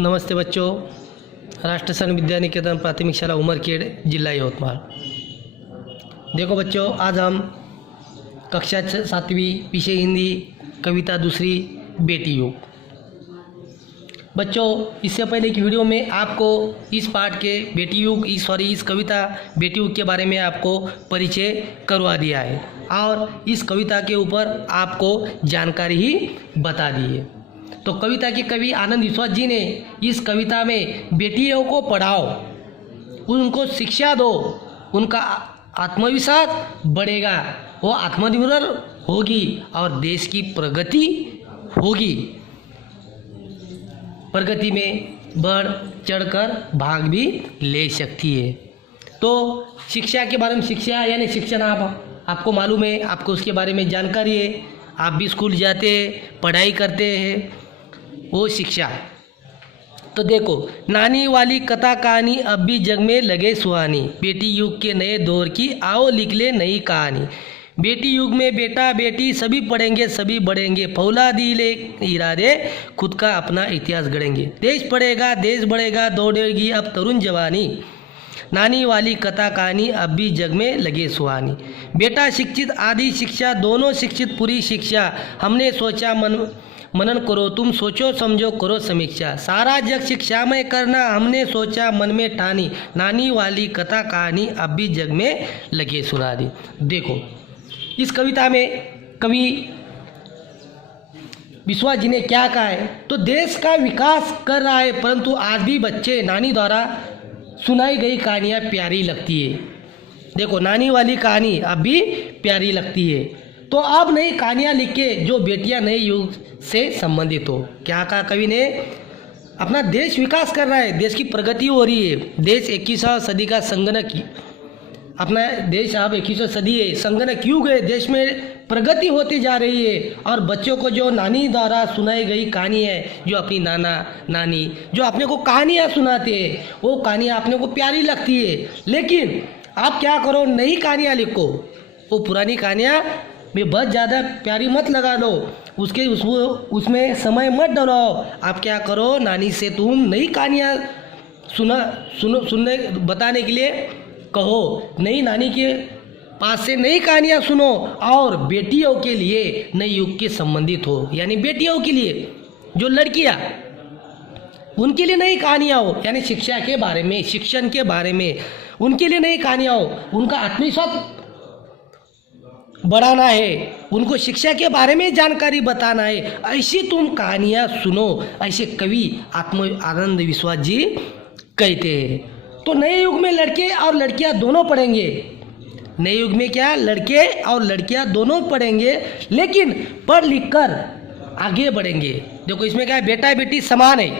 नमस्ते बच्चों। राष्ट्रीय सन विद्या निकेतन प्राथमिक शाला उमरखेड़ जिला यवतमाल। देखो बच्चों, आज हम कक्षा 7वीं विषय हिंदी कविता दूसरी बेटी युग। बच्चों, इससे पहले की वीडियो में आपको इस पाठ के इस कविता बेटी युग के बारे में आपको परिचय करवा दिया है और इस कविता के ऊपर आपको जानकारी ही बता दी है। तो कविता के कवि आनंद विश्वास जी ने इस कविता में बेटियों को पढ़ाओ, उनको शिक्षा दो, उनका आत्मविश्वास बढ़ेगा, वो आत्मनिर्भर होगी और देश की प्रगति होगी। प्रगति में बढ़ चढ़कर भाग भी ले सकती है। तो शिक्षा के बारे में, शिक्षा यानी शिक्षण आपको मालूम है, आपको उसके बारे में जानकारी है। आप भी स्कूल जाते हैं, पढ़ाई करते हैं, वो शिक्षा। तो देखो, नानी वाली कथा कहानी अब भी जग में लगे सुहानी, बेटी युग के नए दौर की आओ लिख ले नई कहानी। बेटी युग में बेटा बेटी सभी पढ़ेंगे, सभी बढ़ेंगे, फौलादी ले इरादे खुद का अपना इतिहास गढ़ेंगे। देश पढ़ेगा, देश बढ़ेगा, दौड़ेगी अब तरुण जवानी, नानी वाली कथा कहानी अब भी जग में लगे सुहानी। बेटा शिक्षित आदि शिक्षा, दोनों शिक्षित पूरी शिक्षा, हमने सोचा मनन करो, तुम सोचो समझो करो समीक्षा, सारा जग शिक्षामय करना हमने सोचा मन में ठानी, नानी वाली कथा कहानी अब भी जग में लगे सुना दी। देखो, इस कविता में कवि विश्वास जी ने क्या कहा है, तो देश का विकास कर रहा है परंतु आज भी बच्चे नानी द्वारा सुनाई गई कहानियाँ प्यारी लगती है। देखो, नानी वाली कहानी अब भी प्यारी लगती है, तो अब नई कहानियाँ लिख के जो बेटियाँ नए युग से संबंधित हो। क्या कहा कवि ने, अपना देश विकास कर रहा है, देश की प्रगति हो रही है, देश 21वीं सदी का संगणक, अपना देश अब 21वीं सदी है, संगणक युग है, देश में प्रगति होती जा रही है। और बच्चों को जो नानी द्वारा सुनाई गई कहानी है, जो अपनी नाना नानी जो अपने को कहानियाँ सुनाते हैं, वो कहानियाँ अपने को प्यारी लगती है। लेकिन आप क्या करो, नई कहानियाँ लिखो, वो पुरानी कहानियाँ में बहुत ज़्यादा प्यारी मत लगा दो, उसमें समय मत डलाओ। आप क्या करो, नानी से तुम नई कहानियाँ सुनने बताने के लिए कहो, नई नानी के पास से नई कहानियाँ सुनो और बेटियों के लिए नए युग के संबंधित हो, यानी बेटियों के लिए जो लड़कियाँ, उनके लिए नई कहानियाँ हो, यानी शिक्षा के बारे में, शिक्षण के बारे में उनके लिए नई कहानियाँ हो, उनका आत्मविश्वास बढ़ाना है, उनको शिक्षा के बारे में जानकारी बताना है। ऐसी तुम कहानियाँ सुनो, ऐसे कवि आनंद विश्वास जी कहते हैं। तो नए युग में लड़के और लड़कियाँ दोनों पढ़ेंगे। नए युग में क्या, लड़के और लड़कियाँ दोनों पढ़ेंगे, लेकिन पढ़ लिख कर आगे बढ़ेंगे। देखो, इसमें क्या है, बेटा बेटी समान है,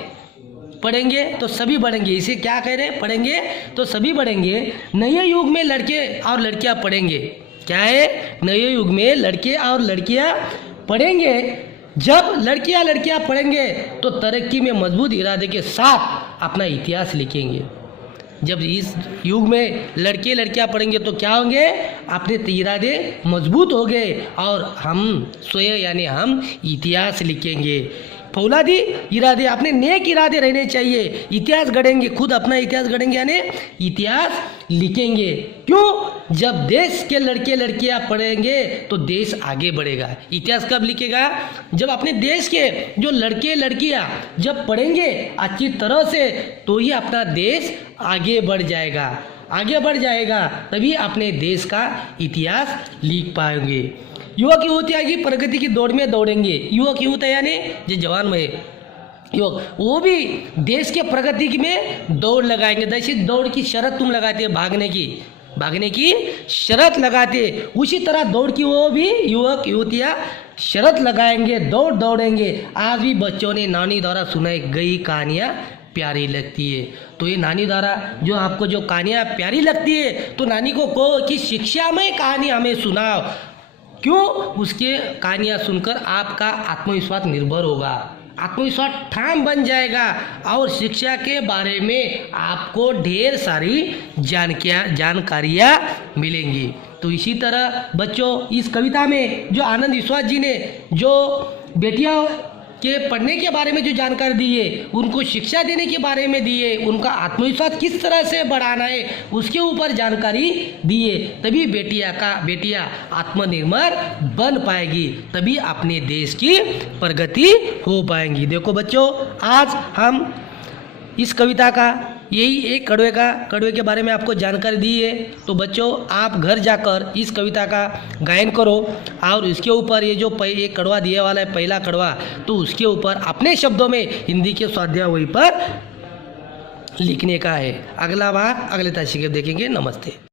पढ़ेंगे तो सभी बढ़ेंगे। इसे क्या कह रहे हैं, पढ़ेंगे तो सभी बढ़ेंगे। नए युग में लड़के और लड़कियाँ पढ़ेंगे। क्या है, नए युग में लड़के और लड़कियां पढ़ेंगे। जब लड़कियां पढ़ेंगे तो तरक्की में मजबूत इरादे के साथ अपना इतिहास लिखेंगे। जब इस युग में लड़कियां पढ़ेंगे तो क्या होंगे, अपने इरादे मजबूत हो गए और हम स्वयं यानी हम इतिहास लिखेंगे। फौलादी इरादे, अपने नेक इरादे रहने चाहिए, इतिहास गढ़ेंगे, खुद अपना इतिहास गढ़ेंगे यानी इतिहास लिखेंगे। क्यों, जब देश के लड़के लड़कियां पढ़ेंगे तो देश आगे बढ़ेगा। इतिहास कब लिखेगा, जब अपने देश के जो लड़के लड़कियां जब पढ़ेंगे अच्छी तरह से, तो ही अपना देश आगे बढ़ जाएगा, आगे बढ़ जाएगा, तभी अपने देश का इतिहास लिख पाएंगे। युवक युवतियाँ की प्रगति की दौड़ में दौड़ेंगे। युवक युवती यानी जो जवान में युवक, वो भी देश के प्रगति में दौड़ लगाएंगे। जैसे दौड़ की शर्त तुम लगाते हो, भागने की शर्त लगाते, उसी तरह दौड़ की वो भी युवक युवतियाँ शर्त लगाएंगे, दौड़ेंगे। आज भी बच्चों ने नानी द्वारा सुनाई गई कहानियाँ प्यारी लगती है। तो ये नानी द्वारा जो आपको जो कहानियाँ प्यारी लगती है, तो नानी को कहो कि शिक्षामय कहानी हमें सुनाओ। क्यों, उसके कहानियाँ सुनकर आपका आत्मविश्वास निर्भर होगा, आत्मविश्वास ठाम बन जाएगा और शिक्षा के बारे में आपको ढेर सारी जानकारियाँ मिलेंगी। तो इसी तरह बच्चों, इस कविता में जो आनंद विश्वास जी ने जो बेटियाँ के पढ़ने के बारे में जो जानकारी दी है, उनको शिक्षा देने के बारे में दी है, उनका आत्मविश्वास किस तरह से बढ़ाना है उसके ऊपर जानकारी दी है, तभी बेटियां आत्मनिर्भर बन पाएगी, तभी अपने देश की प्रगति हो पाएंगी। देखो बच्चों, आज हम इस कविता का यही एक कड़वे के बारे में आपको जानकारी दी है। तो बच्चों, आप घर जाकर इस कविता का गायन करो और इसके ऊपर ये जो एक कड़वा दिया वाला है, पहला कड़वा, तो उसके ऊपर अपने शब्दों में हिंदी के स्वाध्याय वही पर लिखने का है। अगला बार अगले तारीख देखेंगे। नमस्ते।